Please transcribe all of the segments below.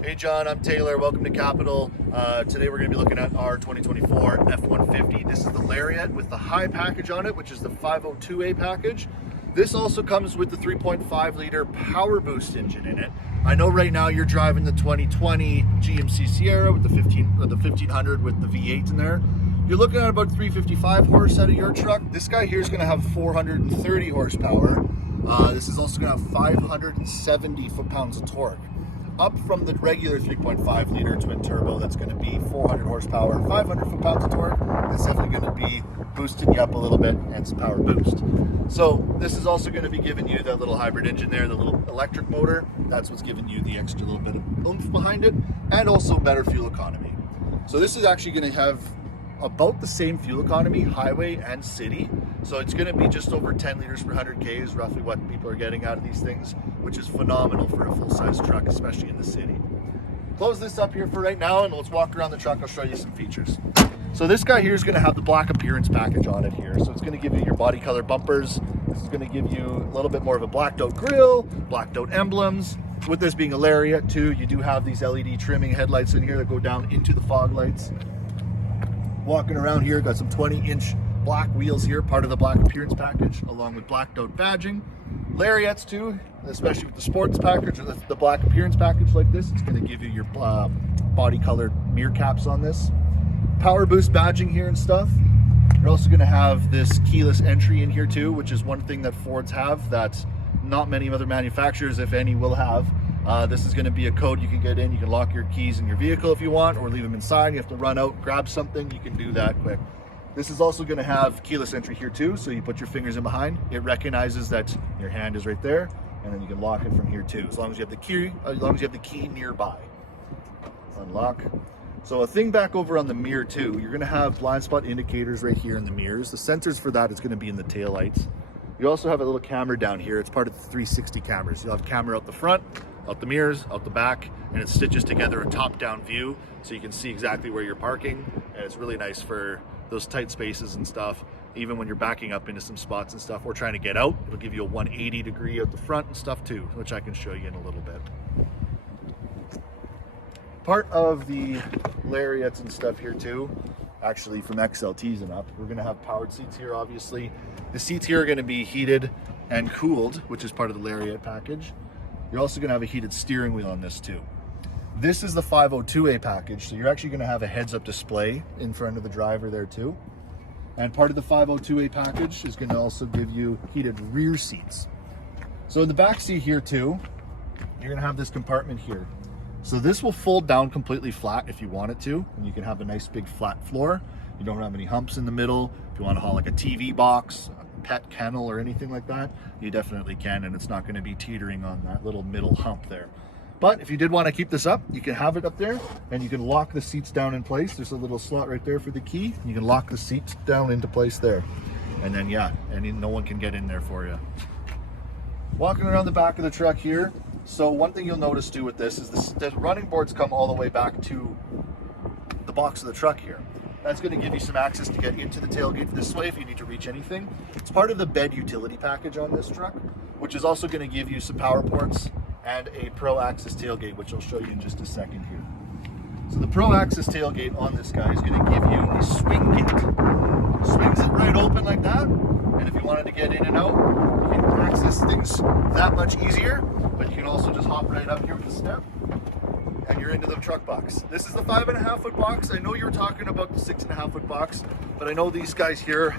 Hey John, I'm Taylor. Welcome to Capital. Today we're going to be looking at our 2024 F-150. This is the Lariat with the high package on it, which is the 502A package. This also comes with the 3.5 liter power boost engine in it. I know right now you're driving the 2020 GMC Sierra with the 1500 with the V8 in there. You're looking at about 355 horse out of your truck. This guy here is going to have 430 horsepower. This is also going to have 570 foot-pounds of torque. Up from the regular 3.5 liter twin turbo that's going to be 400 horsepower, 500 foot-pounds of torque. It's definitely going to be boosting you up a little bit and some power boost. So this is also going to be giving you that little hybrid engine there, the little electric motor. That's what's giving you the extra little bit of oomph behind it, and also better fuel economy. So this is actually going to have about the same fuel economy, highway and city. So it's going to be just over 10 liters per 100 K is roughly what people are getting out of these things, which is phenomenal for a full-size truck, especially in the city. Close this up here for right now and let's walk around the truck. I'll show you some features. So this guy here is going to have the black appearance package on it here. So it's going to give you your body color bumpers. This is going to give you a little bit more of a blacked out grille, blacked out emblems. With this being a Lariat too, you do have these LED trimming headlights in here that go down into the fog lights. Walking around here, got some 20-inch black wheels here, part of the black appearance package, along with blacked out badging. Lariats too, especially with the sports package, or the black appearance package like this, it's going to give you your body colored mirror caps on this. Power boost badging here and stuff. You're also going to have this keyless entry in here too, which is one thing that Fords have that not many other manufacturers, if any, will have. This is going to be a code you can get in. You can lock your keys in your vehicle if you want, or leave them inside. You have to run out, grab something, you can do that quick. This is also going to have keyless entry here too, so you put your fingers in behind. It recognizes that your hand is right there, and then you can lock it from here too, as long as you have the key nearby. Unlock. So a thing back over on the mirror too, you're going to have blind spot indicators right here in the mirrors. The sensors for that is going to be in the tail lights. You also have a little camera down here. It's part of the 360 cameras. You'll have camera out the front, out the mirrors, out the back, and it stitches together a top-down view so you can see exactly where you're parking. And it's really nice for those tight spaces and stuff. Even when you're backing up into some spots and stuff or trying to get out, it'll give you a 180 degree out the front and stuff too, which I can show you in a little bit. Part of the Lariats and stuff here too, actually from XLTs and up, we're going to have powered seats here obviously. The seats here are going to be heated and cooled, which is part of the Lariat package. You're also going to have a heated steering wheel on this too. This is the 502A package, so you're actually going to have a heads-up display in front of the driver there too. And part of the 502A package is going to also give you heated rear seats. So in the back seat here too, you're going to have this compartment here. So this will fold down completely flat if you want it to, and you can have a nice big flat floor. You don't have any humps in the middle. If you want to haul like a TV box, a pet kennel or anything like that, you definitely can, and it's not going to be teetering on that little middle hump there. But if you did want to keep this up, you can have it up there, and you can lock the seats down in place. There's a little slot right there for the key. You can lock the seats down into place there. And then, yeah, and no one can get in there for you. Walking around the back of the truck here, so one thing you'll notice too with this is the running boards come all the way back to the box of the truck here. That's going to give you some access to get into the tailgate this way if you need to reach anything. It's part of the bed utility package on this truck, which is also going to give you some power ports and a Pro Access tailgate, which I'll show you in just a second here. So the Pro Access tailgate on this guy is going to give you a swing gate. Swings it right open like that, and if you wanted to get in and out, you can access things that much easier, but you can also just hop right up here with a step, and you're into the truck box. This is the 5.5 foot box. I know you were talking about the 6.5 foot box, but I know these guys here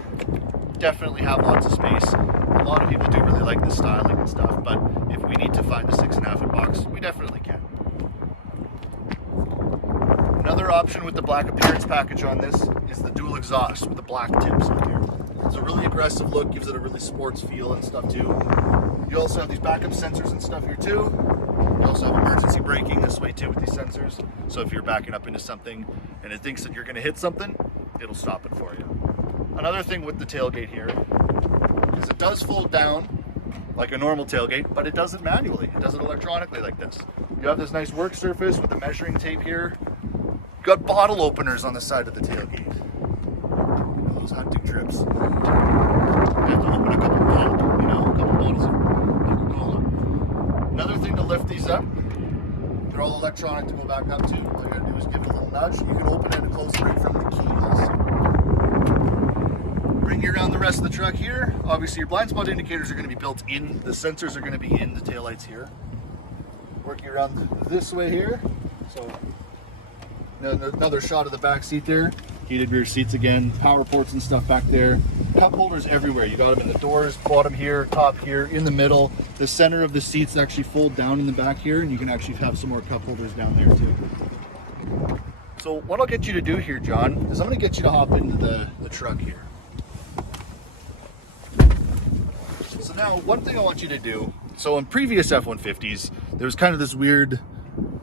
definitely have lots of space. A lot of people do really like this styling and stuff, but if we need to find a 6.5 foot box, we definitely can. Another option with the black appearance package on this is the dual exhaust with the black tips on here. It's a really aggressive look, gives it a really sports feel and stuff too. You also have these backup sensors and stuff here too. You also have emergency braking this way too with these sensors. So if you're backing up into something and it thinks that you're going to hit something, it'll stop it for you. Another thing with the tailgate here is it does fold down like a normal tailgate, but it does it manually. It does it electronically like this. You have this nice work surface with the measuring tape here. Got bottle openers on the side of the tailgate. Those hunting trips. You have to open a couple bottles of Coca-Cola. Another thing to lift these up, They're all electronic to go back up to. All you gotta do is give it a little nudge. You can open it and close it right from the key also. Bring you around the rest of the truck here. Obviously your blind spot indicators are gonna be built in, the sensors are gonna be in the taillights here. Work you around this way here. So another shot of the back seat there. Heated rear seats again, power ports and stuff back there. Cup holders everywhere. You got them in the doors, bottom here, top here, in the middle. The center of the seats actually fold down in the back here, and you can actually have some more cup holders down there too. So what I'll get you to do here, John, is I'm gonna get you to hop into the truck here. So now, one thing I want you to do, so in previous F-150s, there was kind of this weird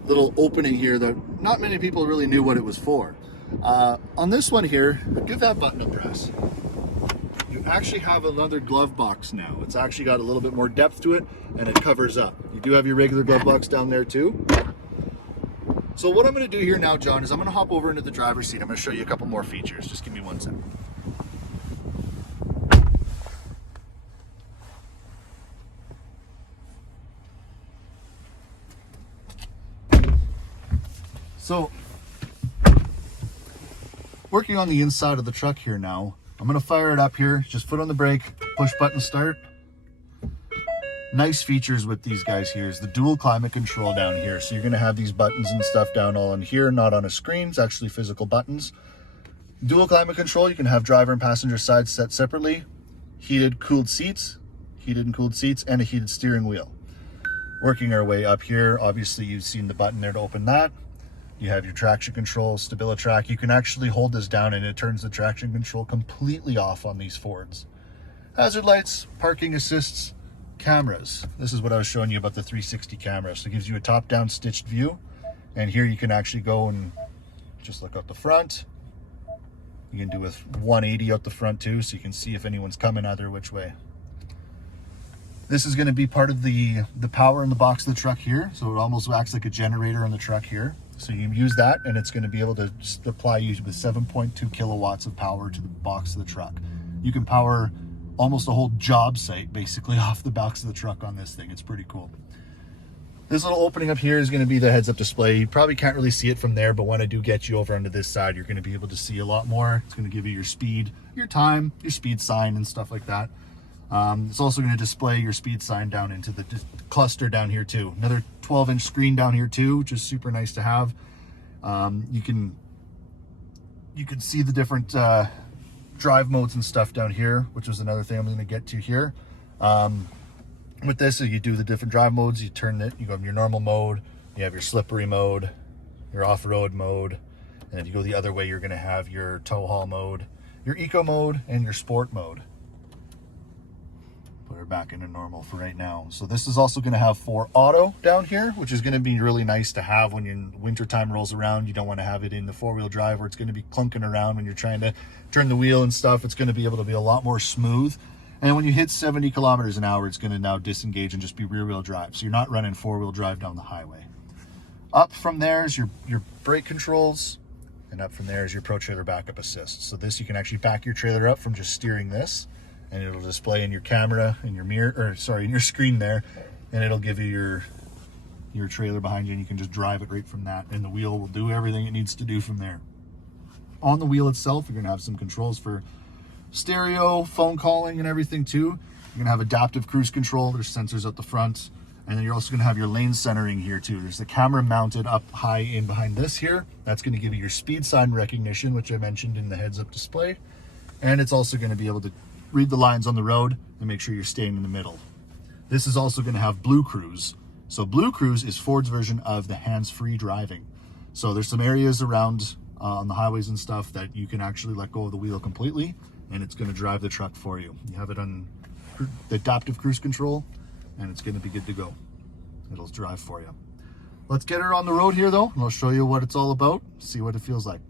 little opening here that not many people really knew what it was for. On this one here, give that button a press. You actually have another glove box now. It's actually got a little bit more depth to it, and it covers up. You do have your regular glove box down there too. So what I'm going to do here now, John, is I'm going to hop over into the driver's seat. I'm going to show you a couple more features. Just give me 1 second. So, working on the inside of the truck here now, I'm going to fire it up here. Just foot on the brake, push button start. Nice features with these guys here is the dual climate control down here. So you're going to have these buttons and stuff down all in here, not on a screen. It's actually physical buttons. Dual climate control, you can have driver and passenger sides set separately. Heated and cooled seats, and a heated steering wheel. Working our way up here, obviously you've seen the button there to open that. You have your traction control, StabiliTrak. You can actually hold this down and it turns the traction control completely off on these Fords. Hazard lights, parking assists, cameras. This is what I was showing you about the 360 camera. So it gives you a top-down stitched view. And here you can actually go and just look out the front. You can do with 180 out the front too, so you can see if anyone's coming either which way. This is going to be part of the power in the box of the truck here. So it almost acts like a generator in the truck here. So you use that and it's going to be able to supply you with 7.2 kilowatts of power to the box of the truck. You can power almost a whole job site basically off the box of the truck on this thing. It's pretty cool. This little opening up here is going to be the heads-up display. You probably can't really see it from there, but when I do get you over onto this side, you're going to be able to see a lot more. It's going to give you your speed, your time, your speed sign and stuff like that. It's also going to display your speed sign down into the cluster down here too. Another 12-inch screen down here too, which is super nice to have. You can see the different drive modes and stuff down here, which was another thing I'm going to get to here. With this, so you do the different drive modes. You turn it, you go in your normal mode, you have your slippery mode, your off-road mode, and if you go the other way, you're going to have your tow haul mode, your eco mode, and your sport mode. Put her back into normal for right now. So this is also going to have 4 auto down here, which is going to be really nice to have when your wintertime rolls around. You don't want to have it in the 4-wheel drive where it's going to be clunking around when you're trying to turn the wheel and stuff. It's going to be able to be a lot more smooth. And when you hit 70 kilometers an hour, it's going to now disengage and just be rear-wheel drive. So you're not running 4-wheel drive down the highway. Up from there is your brake controls, and up from there is your Pro Trailer Backup Assist. So this, you can actually back your trailer up from just steering this, and it'll display in your camera, in your mirror, or sorry, in your screen there, and it'll give you your trailer behind you, and you can just drive it right from that, and the wheel will do everything it needs to do from there. On the wheel itself, you're going to have some controls for stereo, phone calling, and everything too. You're going to have adaptive cruise control. There's sensors at the front, and then you're also going to have your lane centering here too. There's the camera mounted up high in behind this here. That's going to give you your speed sign recognition, which I mentioned in the heads-up display, and it's also going to be able to read the lines on the road and make sure you're staying in the middle. This is also going to have Blue Cruise. So Blue Cruise is Ford's version of the hands-free driving. So there's some areas around on the highways and stuff that you can actually let go of the wheel completely, and it's going to drive the truck for you. You have it on the adaptive cruise control, and it's going to be good to go. It'll drive for you. Let's get her on the road here though, and I'll show you what it's all about, see what it feels like.